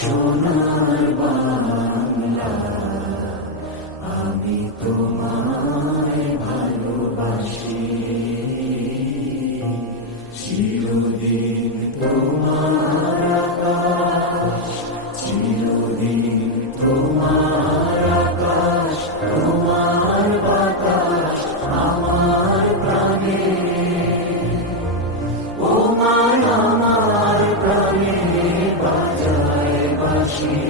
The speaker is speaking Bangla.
সোনার বাংলা আমি তোমায় ভালোবাসি শিরদিন তোমার